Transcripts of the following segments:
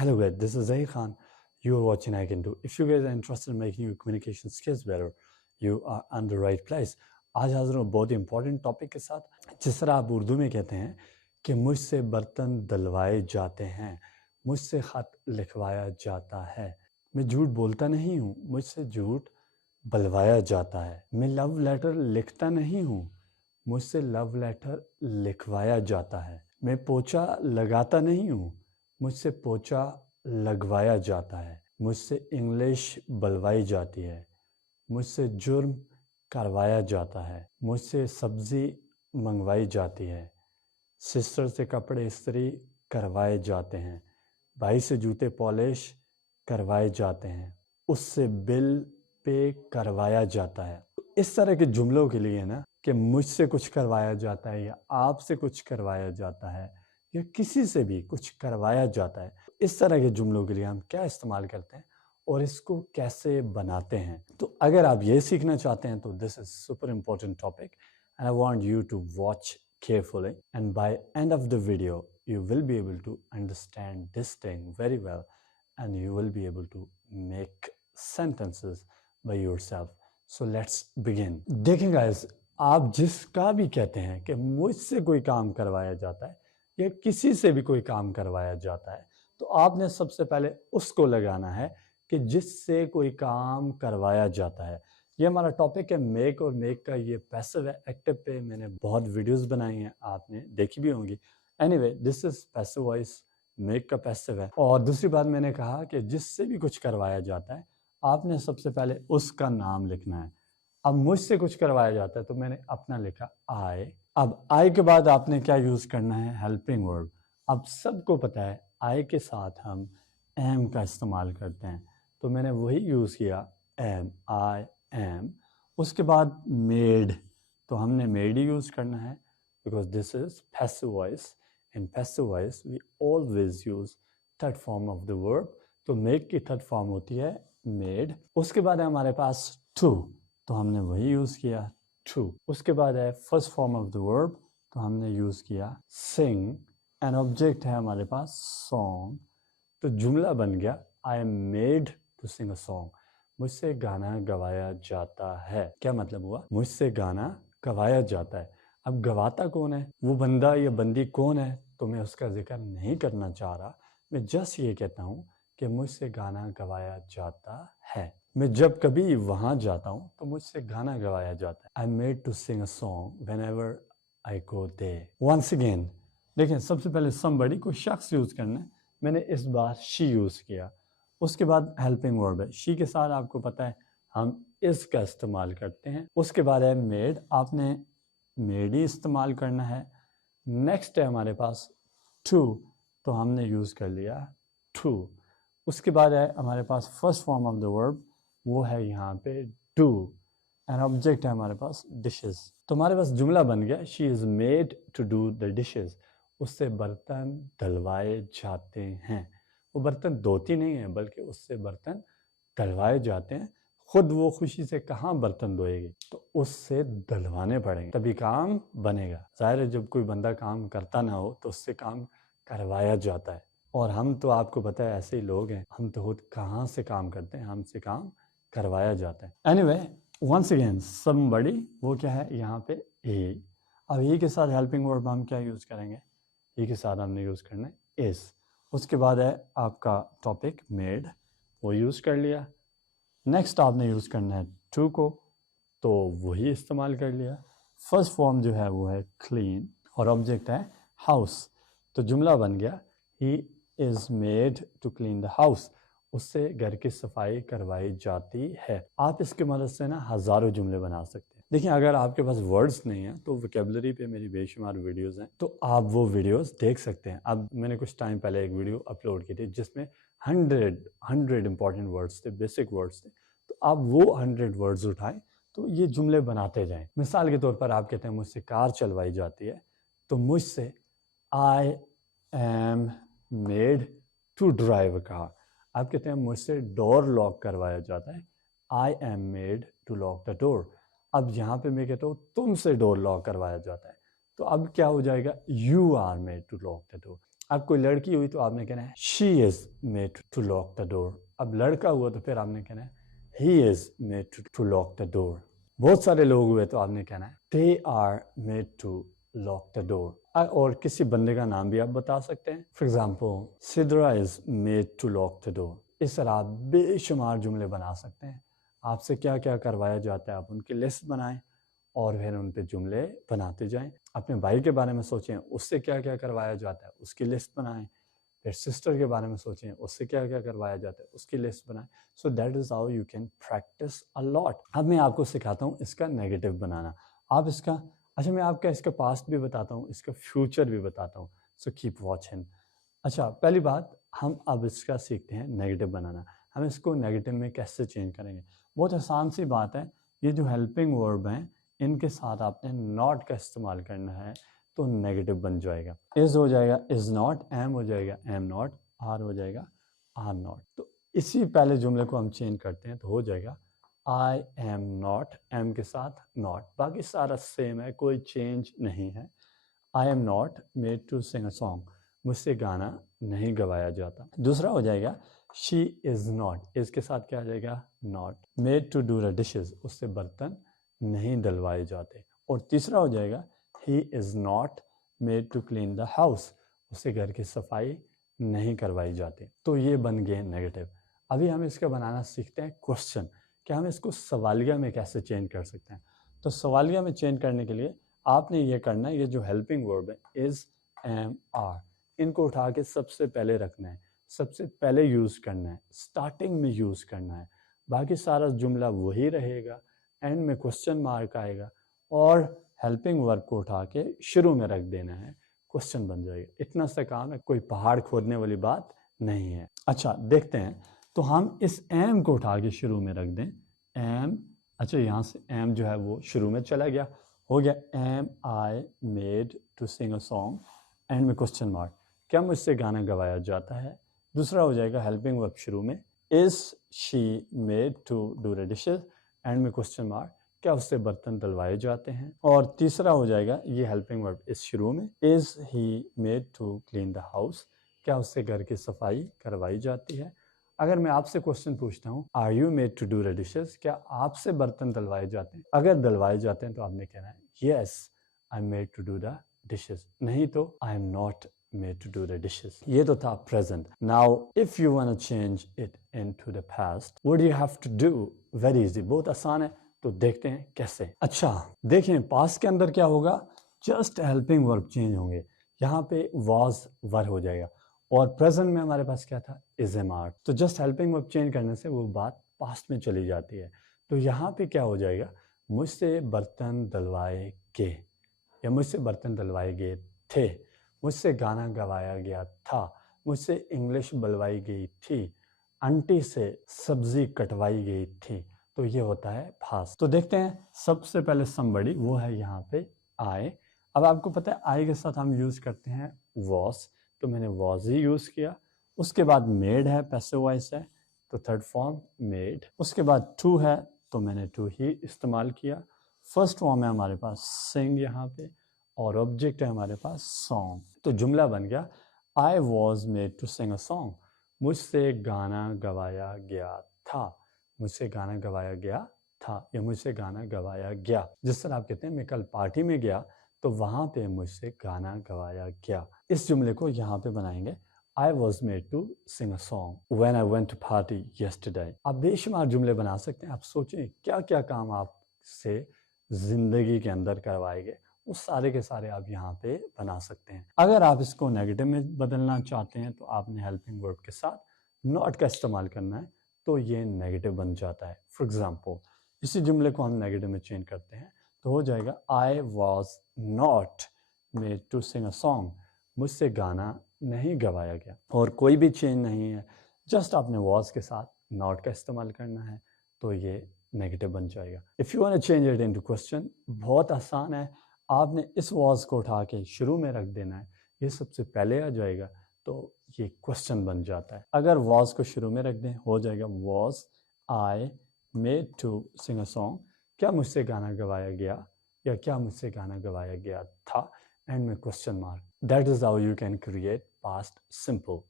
Hello guys, this is Zahir Khan. You are watching I Can Do. If you guys are interested in making your communication skills better, you are on the right place. आज हाजिर हूँ बहुत important topic के साथ। जिस तरह आप उर्दू में कहते हैं कि मुझसे बर्तन धुलवाए जाते हैं, मुझसे खत लिखवाया जाता है। मैं झूठ बोलता नहीं हूँ, मुझसे झूठ बुलवाया जाता है। मैं लव लेटर लिखता नहीं हूँ, मुझसे लव लेटर लिखवाया जाता है। मैं पोछा लगाता नहीं हूँ, मुझसे पोछा लगवाया जाता है। मुझसे इंग्लिश बुलवाई जाती है, मुझसे जुर्म करवाया जाता है। मुझसे सब्जी मंगवाई जाती है, सिस्टर से कपड़े इस्त्री करवाए जाते हैं, भाई से जूते पॉलिश करवाए जाते हैं, उससे बिल पे करवाया जाता है। इस तरह के जुमलों के लिए ना कि मुझसे कुछ करवाया जाता है या आपसे कुछ करवाया जाता है या किसी से भी कुछ करवाया जाता है, इस तरह के जुमलों के लिए हम क्या इस्तेमाल करते हैं और इसको कैसे बनाते हैं। तो अगर आप ये सीखना चाहते हैं तो this is super important topic and I want you to watch carefully, and by end of the video you will be able to understand this thing very well and you will be able to make sentences by yourself. So let's begin. देखें guys, आप जिसका भी कहते हैं कि मुझसे कोई काम करवाया जाता है या किसी से भी कोई काम करवाया जाता है, तो आपने सबसे पहले उसको लगाना है कि जिससे कोई काम करवाया जाता है। ये हमारा टॉपिक है मेक, और मेक का ये पैसिव है। एक्टिव पे मैंने बहुत वीडियोस बनाई हैं, आपने देखी भी होंगी। Anyway, this is passive voice, make का पैसिव है। और दूसरी बात मैंने कहा कि जिससे भी कुछ करवाया जाता है आपने सबसे पहले उसका नाम लिखना है। अब मुझसे कुछ करवाया जाता है तो मैंने अपना लिखा आई। अब आई के बाद आपने क्या यूज करना है, हेल्पिंग वर्ब। अब सबको पता है आई के साथ हम एम का इस्तेमाल करते हैं, तो मैंने वही यूज किया, एम, आई एम। उसके बाद मेड, तो हमने मेड ही यूज करना है because this is passive voice. In passive voice we always use third form of the verb. तो मेक की थर्ड फॉर्म होती है मेड। उसके बाद है हमारे पास टू, तो हमने वही यूज किया टू। उसके बाद है first form of the verb, तो हमने यूज किया सिंग। एन ऑब्जेक्ट है हमारे पास सॉन्ग, तो जुमला बन गया I am made to sing a song. मुझसे गाना गवाया जाता है। क्या मतलब हुआ, मुझसे गाना गवाया जाता है। अब गवाता कौन है, वो बंदा या बंदी कौन है, तो मैं उसका जिक्र नहीं करना चाह रहा। मैं जस्ट ये कहता हूँ कि मुझसे गाना गवाया जाता है। मैं जब कभी वहां जाता हूँ तो मुझसे गाना गवाया जाता है। I am made to sing a song whenever I go there. Once again देखें, सबसे पहले समबडी को शख्स यूज करना है, मैंने इस बार शी यूज किया। उसके बाद हेल्पिंग वर्ब है, शी के साथ आपको पता है हम इस का इस्तेमाल करते हैं। उसके बाद है मेड, आपने मेड ही इस्तेमाल करना है। नेक्स्ट है हमारे पास टू, तो हमने यूज कर लिया टू। उसके बाद है हमारे पास first form of the verb, वो है यहाँ पे डू। एन ऑब्जेक्ट है हमारे पास डिशेस, तो हमारे पास जुमला बन गया she is made to do the dishes. उससे बर्तन धुलवाए जाते हैं। वो बर्तन धोती नहीं है बल्कि उससे बर्तन धुलवाए जाते हैं। खुद वो खुशी से कहाँ बर्तन धोएगी, तो उससे धुलवाने पड़ेंगे तभी काम बनेगा। जाहिर है जब कोई बंदा काम करता ना हो तो उससे काम करवाया जाता है। और हम तो आपको पता है ऐसे ही लोग हैं, हम तो खुद कहाँ से काम करते हैं, हमसे काम करवाया जाता है। एनीवे, वंस अगेन समबडी, वो क्या है यहाँ पे ए। अब ए के साथ हेल्पिंग वर्ब हम क्या यूज करेंगे, ए के साथ हमने यूज करना है इज। उसके बाद है आपका टॉपिक मेड, वो यूज कर लिया। नेक्स्ट आपने यूज करना है टू को, तो वही इस्तेमाल कर लिया। फर्स्ट फॉर्म जो है वो है क्लीन और ऑब्जेक्ट है हाउस, तो जुमला बन गया he is made to clean the house. उससे घर की सफाई करवाई जाती है। आप इसकी मदद से ना हजारों जुमले बना सकते हैं। देखिए, अगर आपके पास वर्ड्स नहीं है तो वोकैबुलरी पे मेरी बेशुमार वीडियोस हैं, तो आप वो वीडियोस देख सकते हैं। अब मैंने कुछ टाइम पहले एक वीडियो अपलोड की थी जिसमें 100 इंपॉर्टेंट वर्ड्स थे, बेसिक वर्ड्स थे, तो आप वो 100 वर्ड्स उठाएं तो ये जुमले बनाते जाएं। मिसाल के तौर पर आप कहते हैं मुझसे कार चलवाई जाती है, तो मुझसे I am made to drive a car. आप कहते हैं मुझसे डोर लॉक करवाया जाता है, I am made to lock the door. अब यहाँ पे मैं कहता हूँ तुमसे डोर लॉक करवाया जाता है, तो अब क्या हो जाएगा, you are made to lock the door. अब कोई लड़की हुई तो आपने कहना है she is made to lock the door. अब लड़का हुआ तो फिर आपने कहना है he is made to lock the door. बहुत सारे लोग हुए तो आपने कहना है they are made to lock the door. और किसी बंदे का नाम भी आप बता सकते हैं। For example Sidra is made to lock the door. इस तरह आप बेशुमार जुमले बना सकते हैं। आपसे क्या क्या करवाया जाता है आप उनकी लिस्ट बनाएं और फिर उन पे जुमले बनाते जाएं। अपने भाई के बारे में सोचें, उससे क्या क्या करवाया जाता है उसकी लिस्ट बनाएं। फिर सिस्टर के बारे में सोचें, उससे क्या क्या करवाया जाता है उसकी लिस्ट बनाएं। So that is how you can practice a lot. अब मैं आपको सिखाता हूँ इसका नेगेटिव बनाना। आप इसका अच्छा मैं आपका इसका पास्ट भी बताता हूँ, इसका फ्यूचर भी बताता हूँ। So keep watching. अच्छा पहली बात हम अब इसका सीखते हैं नेगेटिव बनाना। हम इसको नेगेटिव में कैसे चेंज करेंगे। बहुत आसान सी बात है। ये जो हेल्पिंग वर्ब हैं इनके साथ आपने नॉट का इस्तेमाल करना है तो नेगेटिव बन जाएगा। इज हो जाएगा इज नॉट, एम हो जाएगा एम नॉट, आर हो जाएगा आर नॉट। तो इसी पहले जुमले को हम चेंज करते हैं तो हो जाएगा आई एम नॉट, एम के साथ नॉट। बाकी सारा सेम है, कोई चेंज नहीं है। I am not made to sing a song, मुझसे गाना नहीं गवाया जाता। दूसरा हो जाएगा शी इज नॉट, इसके साथ क्या आ जाएगा not. Made to do the dishes, उससे बर्तन नहीं डलवाए जाते। और तीसरा हो जाएगा he is not made to clean the house, उससे घर की सफाई नहीं करवाई जाती। तो ये बन गए नेगेटिव। अभी हम इसका बनाना सीखते हैं क्वेश्चन, कि हम इसको सवालिया में कैसे चेंज कर सकते हैं। तो सवालिया में चेंज करने के लिए आपने ये करना है, ये जो हेल्पिंग वर्ब है इज एम आर, इनको उठा के सबसे पहले रखना है, सबसे पहले यूज करना है, स्टार्टिंग में यूज करना है। बाकी सारा जुमला वही रहेगा, एंड में क्वेश्चन मार्क आएगा और हेल्पिंग वर्ब को उठा के शुरू में रख देना है, क्वेश्चन बन जाएगा। इतना सा काम है, कोई पहाड़ खोदने वाली बात नहीं है। अच्छा देखते हैं, तो हम इस एम को उठा के शुरू में रख दें, एम। अच्छा यहाँ से एम जो है वो शुरू में चला गया, हो गया am I made to sing a song, end में क्वेश्चन मार्क, क्या मुझसे गाना गवाया जाता है। दूसरा हो जाएगा हेल्पिंग वर्ब शुरू में, is she made to do the dishes, end में क्वेश्चन मार्क, क्या उससे बर्तन डलवाए जाते हैं। और तीसरा हो जाएगा ये हेल्पिंग वर्ब इस शुरू में, is he made to clean the house, क्या उससे घर की सफाई करवाई जाती है। अगर मैं आपसे क्वेश्चन पूछता हूँ are you made to do the dishes, क्या आपसे बर्तन डलवाए जाते हैं। अगर डलवाए जाते हैं तो आपने कहना है yes I am made to do the dishes, नहीं तो I am not made to do the dishes. ये तो था present. Now, if you want to change it into the past, what do you have to do? Very easy. बहुत आसान है, तो देखते हैं कैसे। अच्छा देखें past के अंदर क्या होगा, just helping verb change होंगे। यहाँ पे was वर हो जाएगा और present में हमारे पास क्या था is am are। तो just helping verb change करने से वो बात past में चली जाती है। तो यहाँ पे क्या हो जाएगा, मुझसे बर्तन डलवाए गए या मुझसे बर्तन डलवाए गए थे, मुझसे गाना गवाया गया था, मुझसे इंग्लिश बुलवाई गई थी, आंटी से सब्जी कटवाई गई थी। तो ये होता है पास्ट। तो देखते हैं सबसे पहले somebody, वो है यहाँ पे I। अब आपको पता है I के साथ हम यूज करते हैं was, तो मैंने was ही यूज किया। उसके बाद made है, पैसिव वॉइस है, तो थर्ड फॉर्म made। उसके बाद to है तो मैंने to ही इस्तेमाल किया। फर्स्ट फॉर्म है हमारे पास sing यहाँ पे, और ऑब्जेक्ट है हमारे पास सॉन्ग। तो जुमला बन गया I was made to sing a song, मुझसे गाना गवाया गया था, मुझसे गाना गवाया गया था या मुझसे गाना गवाया गया। जिस तरह आप कहते हैं मैं कल पार्टी में गया तो वहां पे मुझसे गाना गवाया गया। इस जुमले को यहाँ पे बनाएंगे I was made to sing a song when I went to party yesterday। आप बेशुमार जुमले बना सकते हैं। आप सोचें क्या क्या काम आपसे जिंदगी के अंदर करवाएंगे, वो सारे के सारे आप यहाँ पे बना सकते हैं। अगर आप इसको नेगेटिव में बदलना चाहते हैं तो आपने हेल्पिंग वर्ब के साथ नॉट का इस्तेमाल करना है, तो ये नेगेटिव बन जाता है। फॉर एग्जाम्पल इसी जुमले को हम नेगेटिव में चेंज करते हैं तो हो जाएगा I was not made to sing a song, मुझसे गाना नहीं गवाया गया। और कोई भी चेंज नहीं है, जस्ट आपने वॉज के साथ नॉट का इस्तेमाल करना है, तो ये नेगेटिव बन जाएगा। If you want to change it into question, बहुत आसान है। आपने इस वॉज को उठा के शुरू में रख देना है, ये सबसे पहले आ जाएगा, तो ये क्वेश्चन बन जाता है। अगर वॉज को शुरू में रख दें हो जाएगा was I made to sing a song, क्या मुझसे गाना गवाया गया या क्या मुझसे गाना गवाया गया था, एंड में question mark. That is how you can create past simple.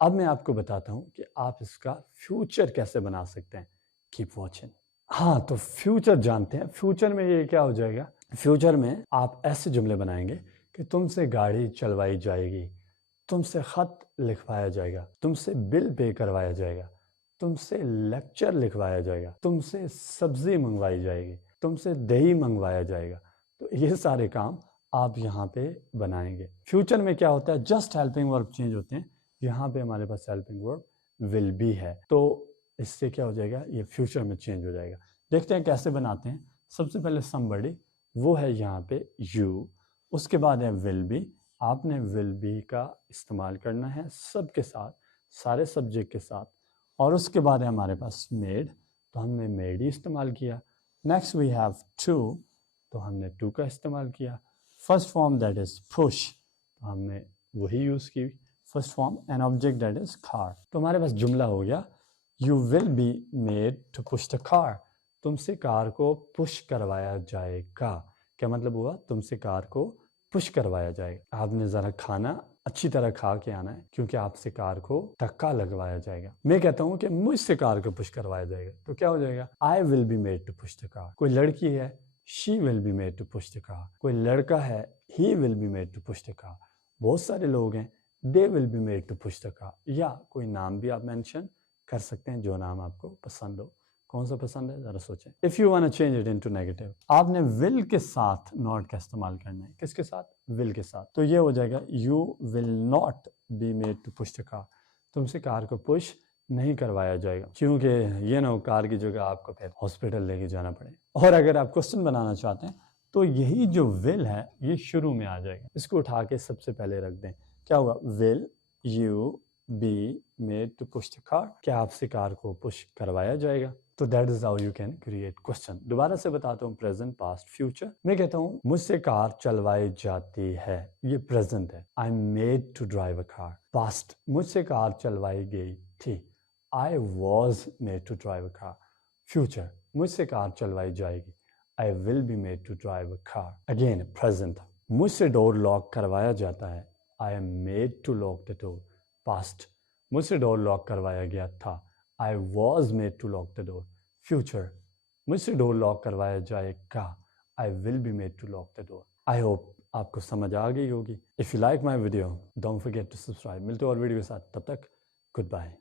अब मैं आपको बताता हूं कि आप इसका फ्यूचर कैसे बना सकते हैं। Keep watching. हाँ, तो फ्यूचर जानते हैं। फ्यूचर में ये क्या हो जाएगा, फ्यूचर में आप ऐसे जुमले बनाएंगे कि तुमसे गाड़ी चलवाई जाएगी, तुमसे खत लिखवाया जाएगा, तुमसे बिल पे करवाया जाएगा, तुमसे लेक्चर लिखवाया जाएगा, तुमसे सब्जी मंगवाई जाएगी, तुमसे दही मंगवाया जाएगा। तो ये सारे काम आप यहाँ पे बनाएंगे। फ्यूचर में क्या होता है, जस्ट हेल्पिंग वर्ब चेंज होते हैं। यहाँ पे हमारे पास हेल्पिंग वर्ब विल बी है, तो इससे क्या हो जाएगा, ये फ्यूचर में चेंज हो जाएगा। देखते हैं कैसे बनाते हैं। सबसे पहले समबडी, वो है यहाँ पे यू, उसके बाद है विल बी। आपने विल बी का इस्तेमाल करना है सब के साथ, सारे सब्जेक्ट के साथ। और उसके बाद है हमारे पास मेड, तो हमने मेड ही इस्तेमाल किया। नेक्स्ट वी हैव टू, तो हमने टू का इस्तेमाल किया। First form that is push, तो हमने वही यूज की first form. An object that is car, तो हमारे पास जुमला हो गया, you will be made to push the car, तुमसे कार को पुश करवाया जाएगा। क्या मतलब हुआ, तुमसे कार को पुश करवाया जाएगा। आपने जरा खाना अच्छी तरह खा के आना है, क्योंकि आपसे कार को धक्का लगवाया जाएगा। मैं कहता हूं कि मुझसे कार को पुश करवाया जाएगा, तो क्या हो जाएगा, I will be made to push the car. कोई लड़की है, she will be made to push the car. कोई लड़का है, he will be made to push the car. बहुत सारे लोग हैं, they will be made to push the car. या कोई नाम भी आप मेंशन कर सकते हैं, जो नाम आपको पसंद हो। कौन सा पसंद है जरा सोचें। If you want to change it into negative, आपने विल के साथ नॉट का इस्तेमाल करना है। किसके साथ, विल के साथ। तो ये हो जाएगा, you will not be made to push the car, तुमसे कार को पुश नहीं करवाया जाएगा, क्योंकि ये ना हो कार की जगह आपको फिर हॉस्पिटल लेके जाना पड़े। और अगर आप क्वेश्चन बनाना चाहते हैं तो यही जो विल है ये शुरू में आ जाएगा, इसको उठा के सबसे पहले रख दें। क्या होगा, will you be made to push the car, क्या आपसे कार को पुश करवाया जाएगा। तो that is how you can create question. दोबारा से बताता हूँ, प्रेजेंट पास्ट फ्यूचर। मैं कहता हूँ मुझसे कार चलवाई जाती है, ये प्रेजेंट है। I am made to drive a car. Past, मुझसे कार चलवाई गई थी, I was made to drive a car. Future, मुझसे कार चलवाई जाएगी, I will be made to drive a car. Again present, मुझसे डोर लॉक करवाया जाता है, I am made to lock the door. Past, मुझसे डोर लॉक करवाया गया था, I was made to lock the door. Future, मुझसे डोर लॉक करवाया जाएगा, I will be made to lock the door. I hope आपको समझ आ गई होगी। If you like my video, don't forget to subscribe. मिलते हैं और वीडियो के साथ, तब तक गुड बाय।